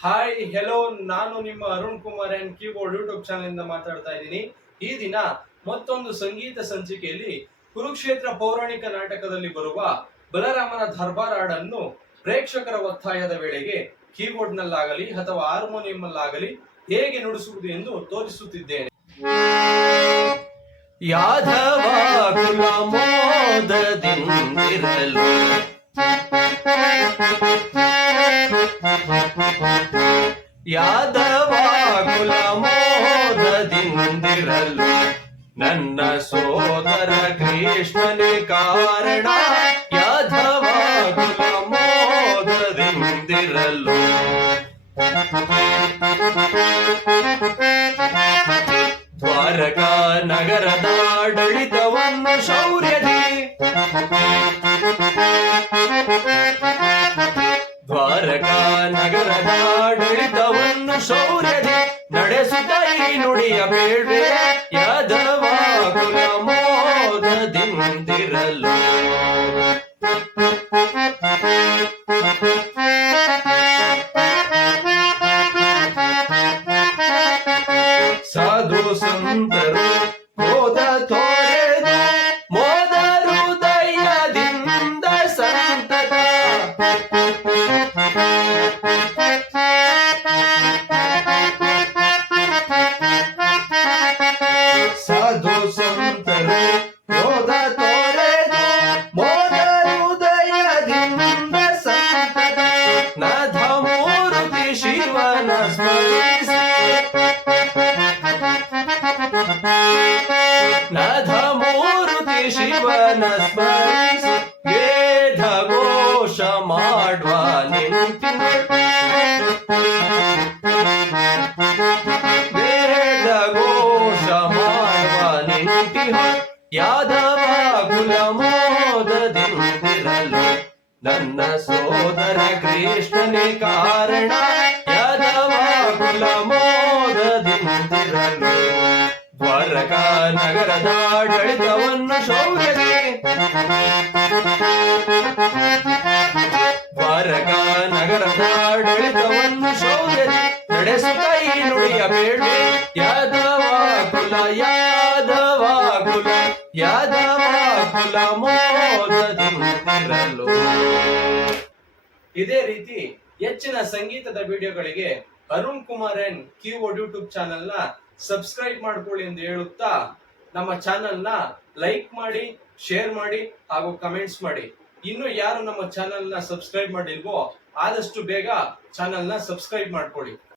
Hi hello ನಾನು ನಿಮ್ಮ Arun Kumar and keyboard YouTube channel ಇಂದ ಮಾತಾಡ್ತಾ ಇದ್ದೀನಿ. ಈ ದಿನ ಮತ್ತೊಂದು ಸಂಗೀತ ಸಂಚಿಕೆಯಲ್ಲಿ ಕುರುಕ್ಷೇತ್ರ ಪೌರಾಣಿಕ ನಾಟಕದಲ್ಲಿ ಬರುವ ಬಲರಾಮನ ದರ್ಬಾರ್ ಹಾಡನ್ನು ಪ್ರೇಕ್ಷಕರ ಒತ್ತಾಯದ ವೇಳೆಗೆ ಕೀಬೋರ್ಡ್ ನಲ್ಲಾಗಲಿ ಅಥವಾ ಹಾರ್ಮೋನಿಯಂ ನಲ್ಲಾಗಲಿ ಹೇಗೆ ನುಡಿಸುವುದು ಎಂದು ತೋರಿಸುತ್ತಿದ್ದೇನೆ. ಯಾದವ ನನ್ನ ಸೋದರ ಕೃಷ್ಣನೇ ಕಾರಣ ಮೋದದಿಂದಿರಲು. ದ್ವಾರಕಾ ನಗರದ ಆಡಳಿತವನ್ನು ಶೌರ್ಯದಿ. ದ್ವಾರಕಾ ನಗರದ ಆಡಳಿತವನ್ನು ಶೌರ್ಯದಿ. ನಡೆಸುತ್ತ ಈ ನುಡಿಯ ಬೇಡ್ವೆ ಯಾದವ ಮೋದದಿಂದಿರಲು ಸಾಧು ಸಂತರು ಹೋದ ತೋರೆದು ಮೋದ ಹೃದಯದಿಂದ ಸಂತತ ಸಾಧು ಸಂತರು ಸ್ಮರಿಸಿ ವೇದ ಘೋಷ ಮಾಡುವ ನಿಂತಿನ ವೇದ ಘೋಷ ಮಾಡುವ ನಿಂತಿಹ ಯಾದವ ಕುಲ ಮೋದದಿಂದಿರಲು ನನ್ನ ಸೋದರ ಕೃಷ್ಣನೇ ಕಾರಣ ಯಾದವ ಕುಲ ಮೋದದಿಂದಿರಲು ದ್ವಾರಕಾ ನಗರದ ಆಡಳಿತವನ್ನು ಶೌರ್ಯದಿ ಇದೇ ರೀತಿ ಹೆಚ್ಚಿನ ಸಂಗೀತದ ವಿಡಿಯೋಗಳಿಗೆ Arun Kumar and keyboard YouTube ಚಾನೆಲ್ನ ಸಬ್ಸ್ಕ್ರೈಬ್ ಮಾಡ್ಕೊಳ್ಳಿ ಎಂದು ಹೇಳುತ್ತಾ ನಮ್ಮ ಚಾನೆಲ್ನ ಲೈಕ್ ಮಾಡಿ ಶೇರ್ ಮಾಡಿ ಹಾಗೂ ಕಮೆಂಟ್ಸ್ ಮಾಡಿ. ಇನ್ನು ಯಾರು ನಮ್ಮ ಚಾನೆಲ್ನ ಸಬ್ಸ್ಕ್ರೈಬ್ ಮಾಡಿಲ್ವೋ ಆದಷ್ಟು ಬೇಗ ಚಾನೆಲ್ನ ಸಬ್ಸ್ಕ್ರೈಬ್ ಮಾಡ್ಕೊಳ್ಳಿ.